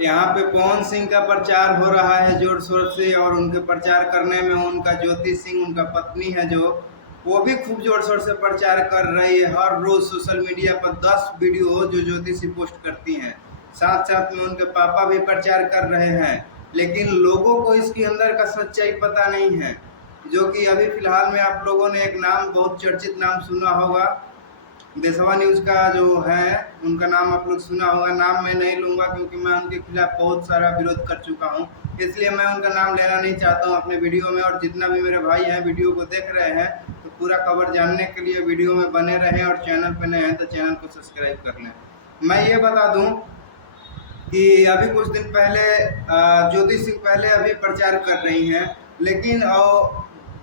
यहाँ पे पवन सिंह का प्रचार हो रहा है जोर शोर से, और उनके प्रचार करने में उनका ज्योति सिंह, उनका पत्नी है जो, वो भी खूब जोर शोर से प्रचार कर रही है। हर रोज सोशल मीडिया पर 10 वीडियो जो ज्योति सिंह पोस्ट करती हैं। साथ साथ में उनके पापा भी प्रचार कर रहे हैं, लेकिन लोगों को इसके अंदर का सच्चाई पता नहीं है। जो कि अभी फिलहाल में आप लोगों ने एक नाम, बहुत चर्चित नाम सुना होगा, देशवा न्यूज का जो है, उनका नाम आप लोग सुना होगा। नाम मैं नहीं लूंगा क्योंकि मैं उनके खिलाफ बहुत सारा विरोध कर चुका हूं, इसलिए मैं उनका नाम लेना नहीं चाहता हूं अपने वीडियो में। और जितना भी मेरे भाई हैं वीडियो को देख रहे हैं, तो पूरा खबर जानने के लिए वीडियो में बने रहें, और चैनल पर नए हैं तो चैनल को सब्सक्राइब कर लें। मैं ये बता दूं कि अभी कुछ दिन पहले ज्योति सिंह पहले अभी प्रचार कर रही हैं, लेकिन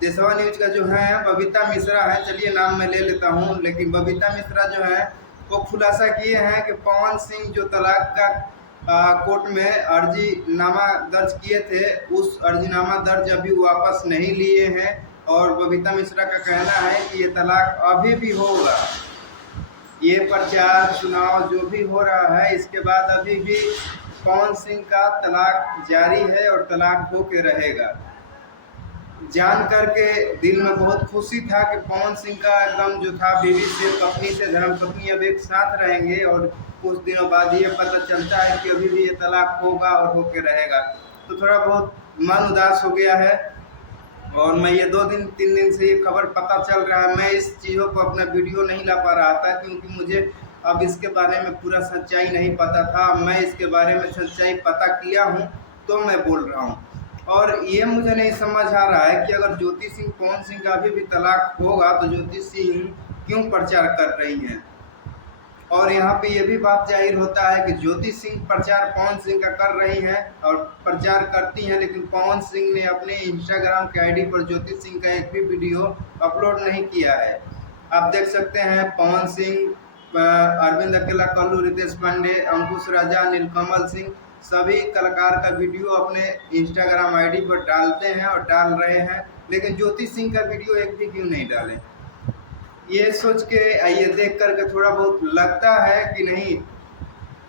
देशवा न्यूज का जो है बबीता मिश्रा है, चलिए नाम मैं ले लेता हूं, लेकिन बबीता मिश्रा जो है वो खुलासा किए हैं कि पवन सिंह जो तलाक का कोर्ट में अर्जीनामा दर्ज किए थे, उस अर्जीनामा दर्ज अभी वापस नहीं लिए हैं। और बबीता मिश्रा का कहना है कि ये तलाक अभी भी होगा। ये प्रचार चुनाव जो भी हो रहा है, इसके बाद अभी भी पवन सिंह का तलाक जारी है और तलाक हो के रहेगा। जान करके दिल में बहुत खुशी था कि पवन सिंह का एकदम जो था बीवी से, पत्नी से, धर्मपत्नी अब एक साथ रहेंगे, और कुछ दिनों बाद ये पता चलता है कि अभी भी ये तलाक होगा और होके रहेगा, तो थोड़ा बहुत मन उदास हो गया है। और मैं ये 2-3 दिन से ये खबर पता चल रहा है, मैं इस चीज़ों को अपना वीडियो नहीं ला पा रहा था क्योंकि मुझे अब इसके बारे में पूरा सच्चाई नहीं पता था। मैं इसके बारे में सच्चाई पता किया हूँ तो मैं बोल रहा हूँ। और ये मुझे नहीं समझ आ रहा है कि अगर ज्योति सिंह, पवन सिंह का अभी भी तलाक होगा तो ज्योति सिंह क्यों प्रचार कर रही हैं। और यहाँ पे ये भी बात जाहिर होता है कि ज्योति सिंह प्रचार पवन सिंह का कर रही हैं और प्रचार करती हैं, लेकिन पवन सिंह ने अपने इंस्टाग्राम के आईडी पर ज्योति सिंह का एक भी वीडियो अपलोड नहीं किया है। आप देख सकते हैं पवन सिंह, अरविंद अकेला, कल्लू, रितेश पांडे, अंकुश राजा, नीलकमल सिंह, सभी कलाकार का वीडियो अपने इंस्टाग्राम आईडी पर डालते हैं और डाल रहे हैं, लेकिन ज्योति सिंह का वीडियो एक भी क्यों नहीं डाले। ये सोच के, ये देख करके थोड़ा बहुत लगता है कि नहीं,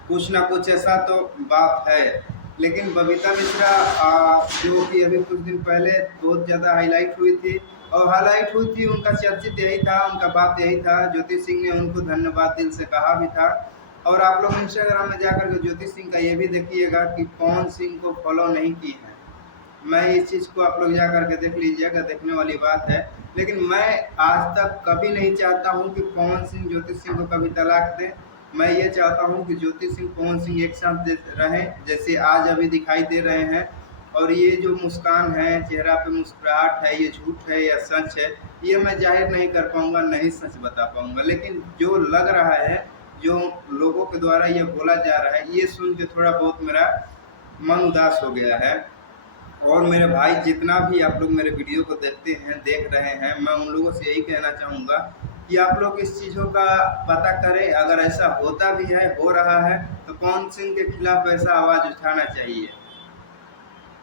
कुछ ना कुछ ऐसा तो बात है। लेकिन बबीता मिश्रा जो कि अभी कुछ दिन पहले बहुत ज़्यादा हाईलाइट हुई थी, और हाईलाइट हुई थी, उनका चर्चित यही था, उनका बात यही था। ज्योति सिंह ने उनको धन्यवाद दिल से कहा भी था। और आप लोग इंस्टाग्राम में जाकर के ज्योति सिंह का ये भी देखिएगा कि पवन सिंह को फॉलो नहीं की है। मैं इस चीज़ को आप लोग जा करके देख लीजिएगा, देखने वाली बात है। लेकिन मैं आज तक कभी नहीं चाहता हूँ कि पवन सिंह ज्योति सिंह को कभी तलाक दे। मैं ये चाहता हूँ कि ज्योति सिंह, पवन सिंह एक साथ रहें, जैसे आज अभी दिखाई दे रहे हैं। और ये जो मुस्कान है, चेहरा पे मुस्कुराहट है, ये झूठ है या सच है, ये मैं जाहिर नहीं कर पाऊँगा, नहीं सच बता पाऊँगा। लेकिन जो लग रहा है, जो लोगों के द्वारा ये बोला जा रहा है, ये सुन के थोड़ा बहुत मेरा मन उदास हो गया है। और मेरे भाई जितना भी आप लोग मेरे वीडियो को देखते हैं, देख रहे हैं, मैं उन लोगों से यही कहना चाहूँगा कि आप लोग इस चीज़ों का पता करें। अगर ऐसा होता भी है, हो रहा है, तो पवन सिंह के खिलाफ ऐसा आवाज़ उठाना चाहिए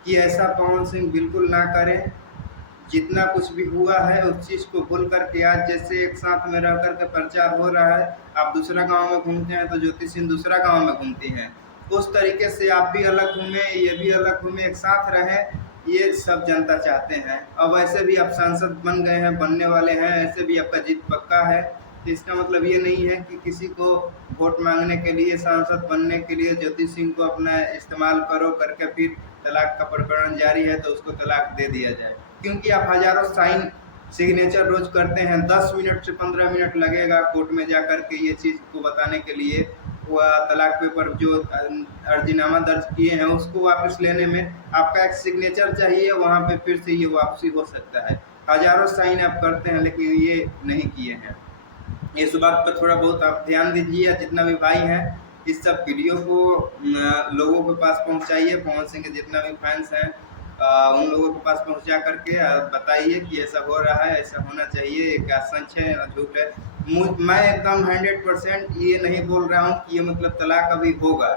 कि ऐसा पवन सिंह बिल्कुल ना करें। जितना कुछ भी हुआ है उस चीज़ को भूल करके, आज जैसे एक साथ में रह करके प्रचार हो रहा है, आप दूसरा गांव में घूमते हैं तो ज्योति सिंह दूसरा गांव में घूमती हैं, उस तरीके से आप भी अलग घूमें, ये भी अलग घूमें, एक साथ रहें, ये सब जनता चाहते हैं। अब ऐसे भी आप सांसद बन गए हैं, बनने वाले हैं, ऐसे भी आपका जीत पक्का है। तो इसका मतलब ये नहीं है कि किसी को वोट मांगने के लिए, सांसद बनने के लिए ज्योति सिंह को अपना इस्तेमाल करो करके फिर तलाक का प्रकरण जारी है तो उसको तलाक दे दिया जाए। क्योंकि आप हज़ारों साइन, सिग्नेचर रोज करते हैं, 10 मिनट से 15 मिनट लगेगा कोर्ट में जा कर के ये चीज़ को बताने के लिए। वह तलाक पेपर जो अर्जीनामा दर्ज किए हैं उसको वापस लेने में आपका एक सिग्नेचर चाहिए, वहाँ पे फिर से ये वापसी हो सकता है। हज़ारों साइन आप करते हैं लेकिन ये नहीं किए हैं। इस बात पर थोड़ा बहुत आप ध्यान दीजिए। जितना भी भाई हैं, इस सब वीडियो को लोगों के पास पहुंचाइए। पवन सिंह के जितना भी फैंस हैं उन लोगों के पास पहुंचा करके बताइए कि ऐसा हो रहा है, ऐसा होना चाहिए, क्या सच है या झूठ है। मैं एकदम 100% ये नहीं बोल रहा हूँ कि ये मतलब तलाक अभी होगा,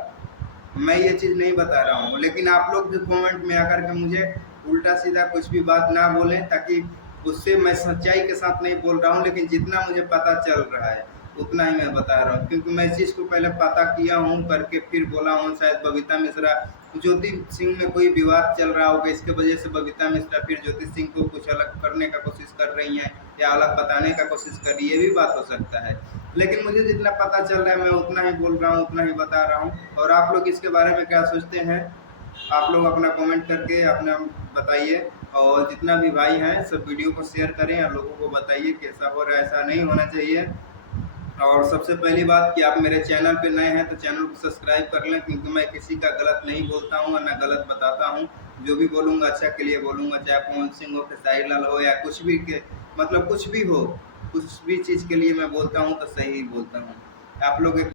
मैं ये चीज़ नहीं बता रहा हूँ। लेकिन आप लोग भी कमेंट में आकर के मुझे उल्टा सीधा कुछ भी बात ना बोलें, ताकि उससे मैं सच्चाई के साथ नहीं बोल रहा हूँ, लेकिन जितना मुझे पता चल रहा है उतना ही मैं बता रहा हूँ, क्योंकि मैं इस चीज़ को पहले पता किया हूँ करके फिर बोला हूँ। शायद बबीता मिश्रा ज्योति सिंह में कोई विवाद चल रहा होगा, इसके वजह से बबीता मिश्रा फिर ज्योति सिंह को कुछ अलग करने का कोशिश कर रही हैं या अलग बताने का कोशिश कर रही है, ये भी बात हो सकता है। लेकिन मुझे जितना पता चल रहा है मैं उतना ही बोल रहा हूँ, उतना ही बता रहा हूँ। और आप लोग इसके बारे में क्या सोचते हैं, आप लोग अपना कमेंट करके अपना बताइए। और जितना भी भाई हैं सब वीडियो को शेयर करें और लोगों को बताइए कैसा हो रहा है, ऐसा नहीं होना चाहिए। और सबसे पहली बात कि आप मेरे चैनल पे नए हैं तो चैनल को सब्सक्राइब कर लें, क्योंकि मैं किसी का गलत नहीं बोलता हूँ और ना गलत बताता हूँ। जो भी बोलूँगा अच्छा के लिए बोलूँगा, चाहे पवन सिंह हो, खेसारी लाल हो, या कुछ भी के मतलब कुछ भी हो, कुछ भी चीज़ के लिए मैं बोलता हूँ तो सही बोलता हूँ। आप लोग